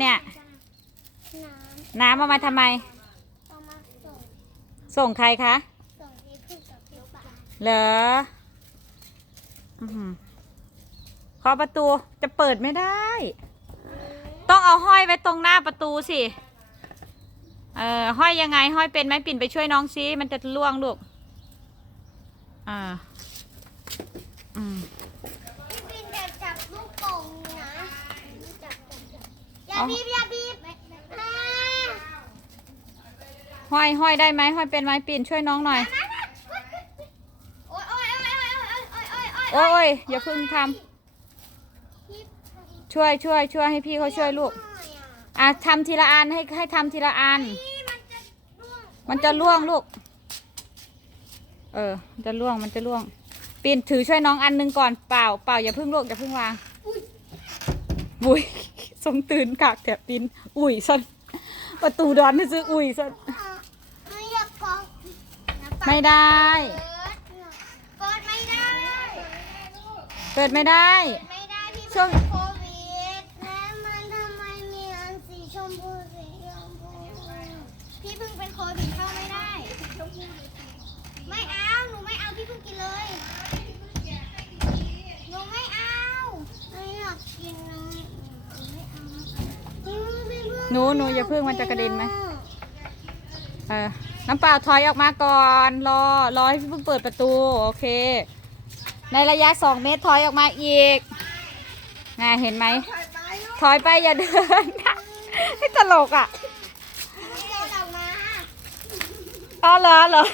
เนี่ย น้ำน้ำเอามาทำไม เอามาส่งส่งใครคะ ส่งที่พึ่งกับพี่ปาเหรออื้อหือเคาะประตูจะเปิดไม่ได้ ต้องเอาห้อยไว้ตรงหน้าประตูสิ เออห้อยยังไง ห้อยเป็นไหมปิ่นไปช่วยน้องซิมันจะล่วงลูก อ่า อืม พี่ปินจะจับลูกโป่งนะจับจับจับ อย่าเอาบีบอย่าบีบอ่าห้อยห้อยได้ไหมห้อยเป็นไหมปิ่นช่วยน้องหน่อยมามาโอ๊ยโอ๊ยโอ๊ยโอ๊ยโอ๊ยโอ๊ยโอ๊ยโอ้ยโอ้ยอย่าเพึ่งทำพี่ช่วยช่วยช่วยให้พี่เขาช่วยลูกหน่อยอะอะทำทีละอันให้ให้ทำทีละอัน นี่มันจะร่วงมันจะล่วงลูก เออ มันจะล่วง มันจะล่วง ปีนถือช่วยน้องอันหนึงก่อน เปล่า เปล่าอย่าเพิ่งลูกอย่าเพิ่งวางอุ้ย สมตื่นกากแถบปีนอุ้ยสันประตูดอนนี่ซื้ออุ้ยสันอะไม่อยากกองน้ำปลาไม่ได้ เปิดไม่ได้ เปิดไม่ได้ ไม่ได้พี่ช่วงเป็นโควิดแล้วมันทำไมมีอันสีชมพูสีชมพูพี่เพิ่งเป็นโควิดเข้าไม่ได้ไม่เอา หนูไม่เอาพี่เพิ่งกินเลย หนูไม่เอาไม่อยากกินนะหนูไม่เอาพี่เพิ่งพี่เพิ่ง หนูหนูอย่าเพิ่งมันจะกระเด็นไหมเออน้ำเปล่าถอยออกมาก่อน รอ รอให้พี่เพิ่งเปิดประตู โอเค ในระยะสองเมตรถอยออกมาอีกไงเห็นไหม ถอยไปอย่าเดินให้ตลกอะไม่เอาออกมาอ๋อเหรอเหรอ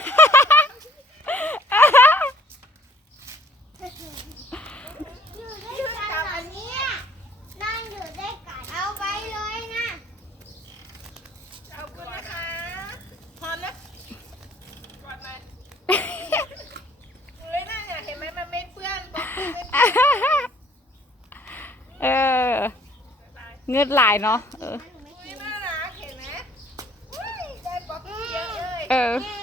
อยู่ด้วยกันเหรอเนี่ยนั่งอยู่ด้วยกัน เอาไปเลยนะ ขอบคุณนะคะพร้อมนะกอดหน่อยเลยน่าอยากเห็นไหมมันไม่เปื้อนบอกไม่ เปื้อนเออ เงือดหลายเนาะ เอออุ๊ยน่ารักเห็นไหมอุ้ยได้บล็อ